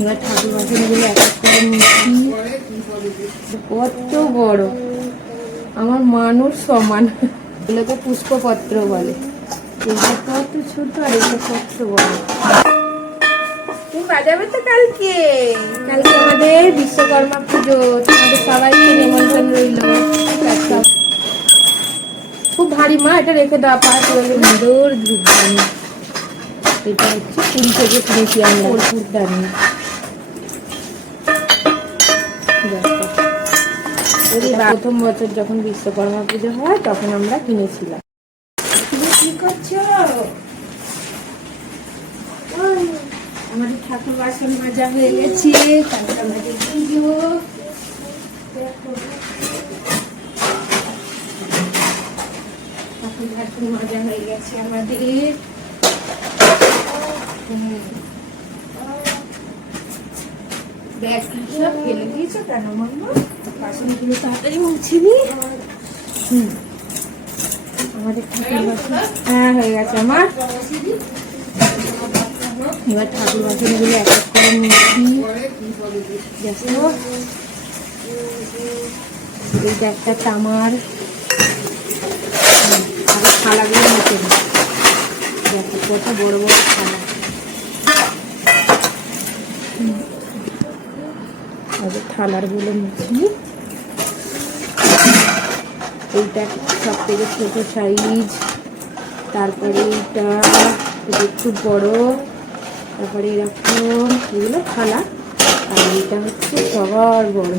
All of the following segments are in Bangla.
এবার ঠাকুর বাসনগুলো এক এক করে নিচ্ছি কত বড়। আমার মানুষ সমান। এগুলোকে পুষ্পপত্র বলে। এটা কত ছোট আর এটা কত বড়। তুমি বাজাবে তো কালকে। কালকে আমাদের বিশ্বকর্মা পুজো। তোমাদের সবাইকে নিমন্ত্রণ রইল। খুব ভারী মা এটা রেখে দেওয়া পাঁচ সুন্দর ধূপদানি এটা হচ্ছে পুরী থেকে কিনেছি আমরা কর্পূরদানি প্রথম বছর যখন বিশ্বকর্মা পুজো হয় তখন আমরা কিনেছিলাম। তুমি কি করছ? আমাদের ঠাকুর বাসন মাজা হয়ে গেছে কালকে আমাদের পুজো। ঠাকুর বাসন মাজা হয়ে গেছে আমাদের। হুম। মুছে আমাদের ঠাকুর বাসন হ্যাঁ হয়ে গেছে আমার। এক এক করে নিচ্ছি দেখো। এইটা একটা তামার। আর থালাগুলো নিই। দেখো, কত বড় বড় থালা। আগে থালারগুলো নিচ্ছি। এইটা সব থেকে ছোট সাইজ তারপরে এইটা একটু বড়। তারপরে এরকম এগুলো থালা। আর এটা হচ্ছে সবার বড়।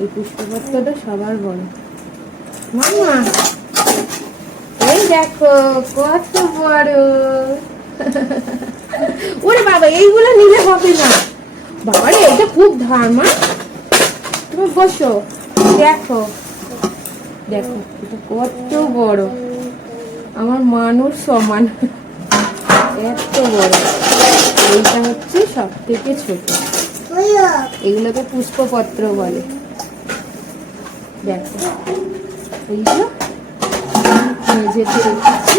এই পুষ্পপত্রটা সবার বড়। মামা এই দেখো কত বড়। ওরে বাবা, এইগুলো নিলে হবে না। বাবা রে এটা খুব ধার, মা। তুমি বসো, দেখো। দেখো, এটা কত বড়। আমার মানুষ সমান। এত বড়। এইটা হচ্ছে সব থেকে ছোট এগুলোকে পুষ্পপত্র বলে। দেখো। এই যে মেঝেতে রেখেছি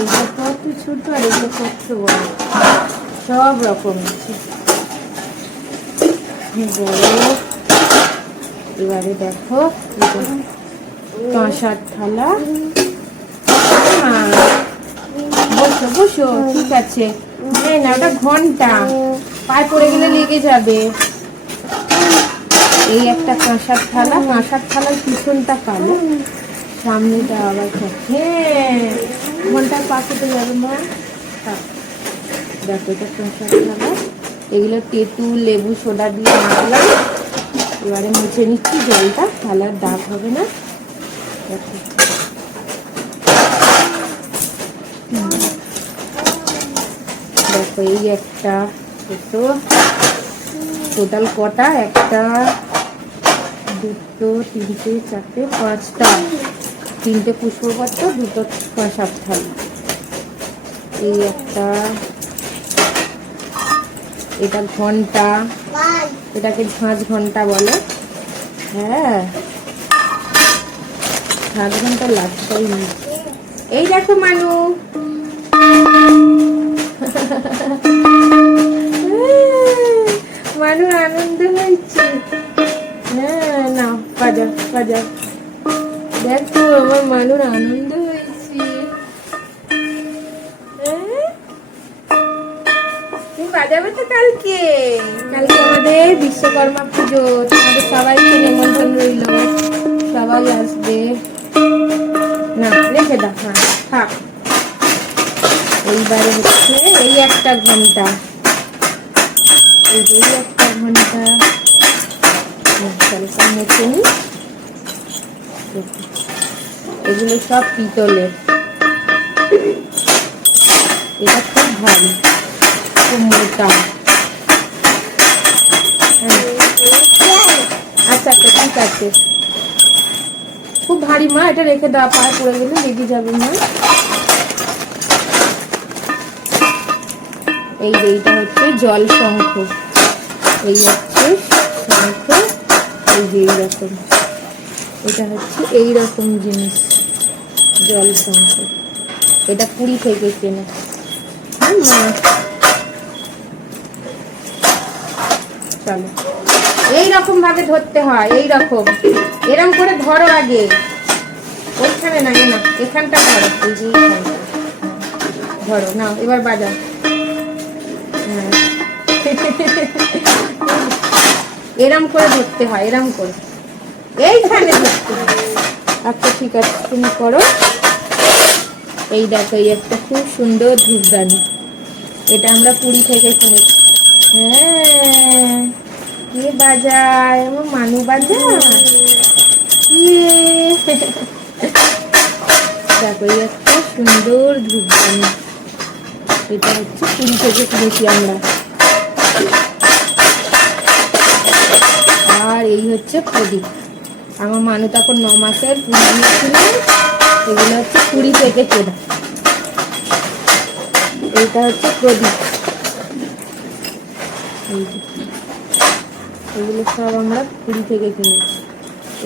এইটা কত ছোট আর এইটা কত বড়? সব রকম। এবারে দেখো কাঁসার থালা। হ্যাঁ, বসো বসো ঠিক আছে। এই না ওটা ঘণ্টা। পায়ে পড়ে গেলে লেগে যাবে। এই একটা কাঁসার থালা কাঁসার থালার পিছনটা কালো। সামনেটা আবার হ্যাঁ ঘণ্টার পাশেতে যাবে মা। দেখো এগুলো তেঁতুল লেবু, সোডা দিয়ে মাখলাম এবারে মুছে নিচ্ছি, জলটা। থালার দাগ হবে না। দেখো। এই একটা, দুটো টোটাল কটা? একটা, দুটো, তিনটে, চারটে, পাঁচটা। তিনটে পুষ্পপত্র, দুটো প্রসাদ থালা। এই একটা, এটা ঘণ্টা, এটাকে ঝাঁঝ ঘণ্টা বলে। হ্যাঁ। ঝাঁঝ ঘণ্টা লাগতেই নেই এই দেখো মানু। মানু আনন্দ হয়েছে। হ্যাঁ না বাজার বাজাও। দেখো আমার মানুর আনন্দ হয়েছে। হ্যাঁ? তুমি বাজাবে তো কালকে? কালকে আমাদের বিশ্বকর্মা পুজো তোমাদের সবাইকে নিমন্ত্রণ রইল। সবাই আসবে। না রেখে দাও হ্যাঁ এইবারে হচ্ছে এই একটা ঘণ্টা। এই যে একটা ঘণ্টা। হালকা মুছে নিই দেখো, এগুলো সব পিতলের এটা খুব ভারী খুব মোটা হ্যাঁ। আচ্ছা আচ্ছা ঠিক আছে। খুব ভারী, মা, এটা রেখে দেওয়া পায়ে পড়ে গেলে লেগে যাবে, মা। এই যে, এইটা হচ্ছে জল শঙ্খ এই হচ্ছে শঙ্খ, এই যে, এইরকম। এটা হচ্ছে এই রকম জিনিস। জল শঙ্খ এটা পুরী থেকে কেনা। চলো। এইরকম ভাবে ধরতে হয় করে ধরো আগে। ওইখানে না না, এখানটা ধরো। এই যে ধরো এবার বাজাও। হ্যাঁ। এরম করে ধরতে হয়, এরম করে। এইখানে ধরতে হয়। আচ্ছা ঠিক আছে, তুমি করো। এই দেখো, এই একটা খুব সুন্দর ধূপদানি। এটা আমরা পুরী থেকে কিনেছি। হ্যাঁ কে বাজায় আমার মানু বাজায় ইয়ে। দেখো, এই একটা সুন্দর ধূপদানি। এটা হচ্ছে পুরী থেকে কিনেছি আমরা। আর এই হচ্ছে প্রদীপ। আমার মানু তখন ন মাসের পুরী দিয়েছিল এগুলো হচ্ছে পুরী থেকে কেনা এইটা হচ্ছে প্রদীপ। এগুলো সব আমরা পুরী থেকে কিনেছি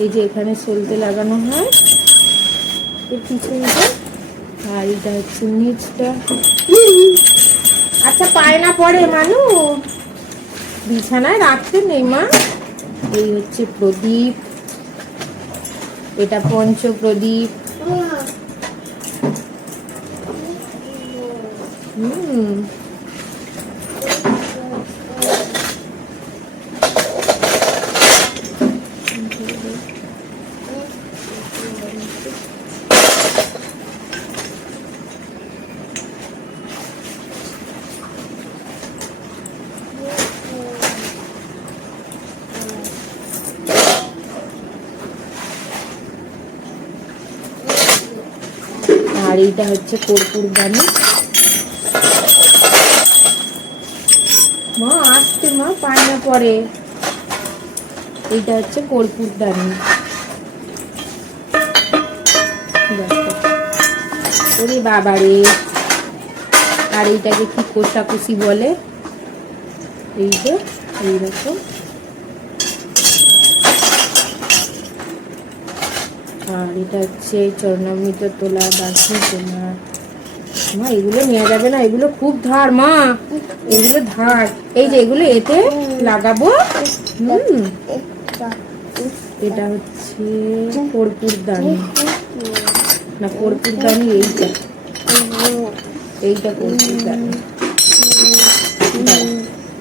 এই যে এখানে সলতে লাগানো হয়। এর পিছনটা আর এটা হচ্ছে, নিচটা। আচ্ছা পায় না পড়ে মানু। বিছানায় রাখতে নেই মা। এই হচ্ছে প্রদীপ। এটা পঞ্চ প্রদীপ হুম আর এইটা হচ্ছে কর্পূর দানি মা আসতে মা পায় না পরে। এইটা হচ্ছে কর্পূর দানি ওরে বাবা রে আর এইটাকে কি কোষাকুষি বলে? এই যে এইরকম আর এটা হচ্ছে চরণামৃত তোলা বাসি তোলা মা, এগুলো নেওয়া যাবে না, এগুলো খুব ধার মা। এগুলো ধার। এই যে এগুলো এতে লাগাবো। হুম। এটা হচ্ছে কর্পূর দানি। না, কর্পূর দানি এইটা। এইটা কর্পূর দানি।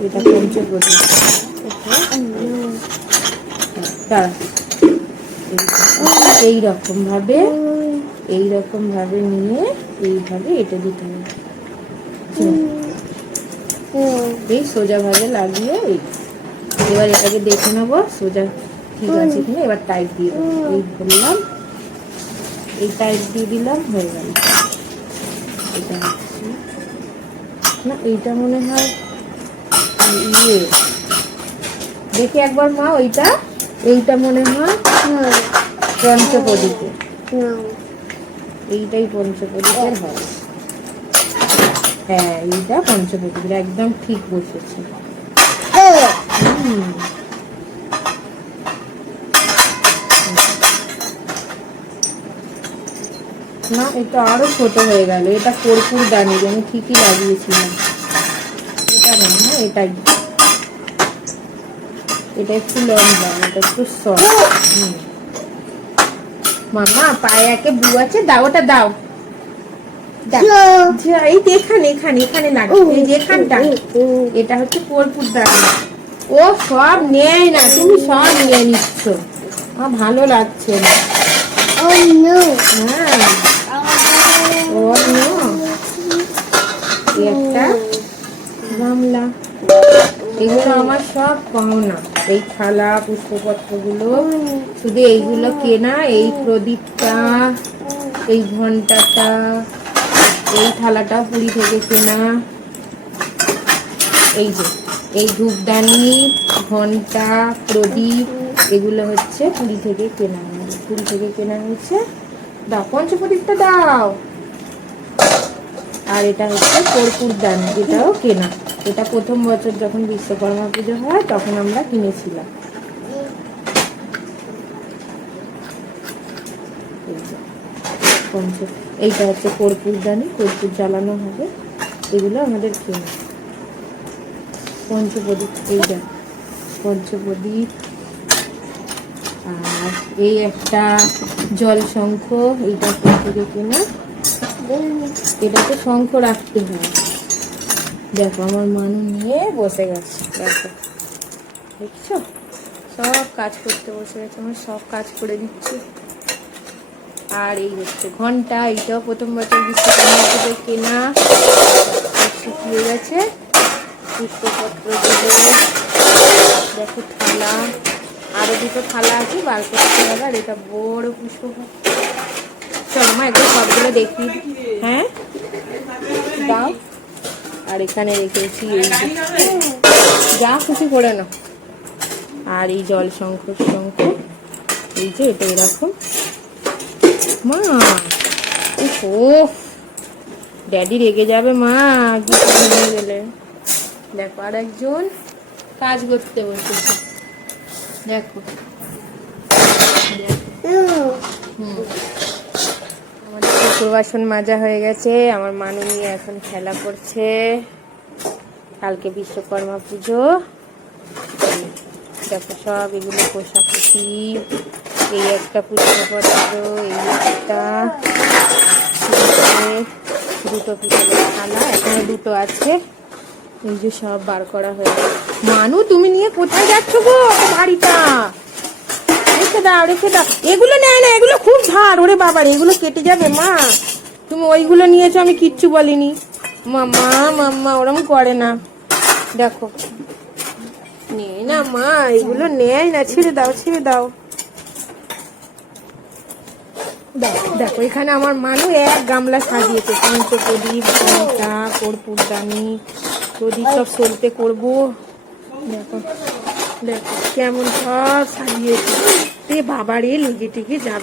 এটা পঞ্চপ্রদীপ দাঁড়া এই রকম ভাবে এই রকম ভাবে নিয়ে এইভাবে এটা দিতে হবে। এই সোজা ভাবে লাগিয়ে এবার এটাকে দেখে নেব সোজা ঠিক আছে কিনা? এবার টাইট দিয়ে এই ধরলাম এই টাইট দিয়ে দিলাম হয়ে গেল। এটা না এইটা মনে হয় ইয়ে। দেখি একবার মা ওইটা? এইটা মনে হয় পঞ্চপদীপে এইটাই পঞ্চপদীপের হয়। হ্যাঁ এইটা পঞ্চপদীপের একদম ঠিক বসেছে। না, এটা ছোট হয়ে গেল। এটা কর্পূর দানি আমি ঠিকই লাগিয়েছিলাম। এটা না এটাই এটা একটু লম্বা, এটা একটু সফট মামা, পায়ে একে বু আছে, দাও, ওটা দাও। এই এখানে এখানে এখানে লাগে এই যে এটা হচ্ছে কর্পূর দানি ও সব নেয় না তুমি সব নিয়ে নিচ্ছ। আমার ভালো লাগছে না। হ্যাঁ। Oh no. একটা গামলা। এগুলো আমার সব পাওনা এই থালা পুষ্পপত্রগুলো শুধু এইগুলো কেনা এই প্রদীপটা এই ঘন্টাটা এই থালাটা পুরী থেকে কেনা এই যে এই ধূপদানি ঘণ্টা প্রদীপ এগুলো হচ্ছে পুরী থেকে কেনা পুরী থেকে কেনা হয়েছে দাও পঞ্চপ্রদীপটা দাও। আর এটা হচ্ছে কর্পূর দানি এটাও কেনা। এটা প্রথম বছর যখন বিশ্বকর্মা পুজো হয় তখন আমরা কিনেছিলাম। এই যে, পঞ্চ এইটা হচ্ছে কর্পূর দানি, কর্পূর জ্বালানো হবে। এগুলো আমাদের কেনা পঞ্চপ্রদীপ, এইটা। পঞ্চপ্রদীপ। আর এই একটা জল শঙ্খ এইটা থেকে কেনা এটাতে শঙ্খ রাখতে হয় দেখো, আমার মানু নিয়ে বসে গেছে। দেখো। দেখছ? সব কাজ করতে বসে গেছে। আমার সব কাজ করে দিচ্ছি। আর এই হচ্ছে ঘণ্টা, এইটাও প্রথম বছর বিশ্বকর্মা কেনা শুকিয়ে গেছে। পুষ্পপত্র দেখো থালা, আরও দুটো থালা আছে, বার করতে হবে, আর এটা বড় পুষ্পপত্র। চলো মা, একবার সবগুলো দেখি হ্যাঁ? দাও। আর এখানে রেখেছি যা খুশি করে নাও। আর এই জল শঙ্খ শঙ্খ এই যে এটা এরকম। মা। ও। ড্যাডি রেগে যাবে, মা। ভেঙে গেলে? দেখো আর একজন কাজ করতে বসেছে। দেখো। আমাদের ঠাকুর বাসন মাজা হয়ে গেছে, আমার মানু নিয়ে এখন খেলা করছে। কালকে বিশ্বকর্মা পুজো। দেখো সব এগুলো পোষাকুটি এই একটা পুষ্পপত্র এই একটা দুটো পিতলের থালা, এখানে দুটো আছে। এই যে সব বার করা হয়ে গেছে। মানু, তুমি নিয়ে কোথায় যাচ্ছ গো বাড়িটা? রেখে দাও রেখে দাও। এগুলো নেয় না, এগুলো খুব ধার ওরে বাবার এগুলো কেটে যাবে, মা? তুমি ওইগুলো নিয়েছো, আমি কিচ্ছু বলিনি। মাম্মা মাম্মা ওরম করে না। দেখো। নে না, মা, এগুলো নেয় না, ছেড়ে দাও ছেড়ে দাও। দেখো এখানে আমার মানু এক গামলা সাজিয়েছে পঞ্চপ্রদীপ ঘণ্টা কর্পূরদানি প্রদীপ সব সলতে করব। দেখো দেখো, কেমন সব সাজিয়েছে এ বাবারে, লেগে টেগে যাবে।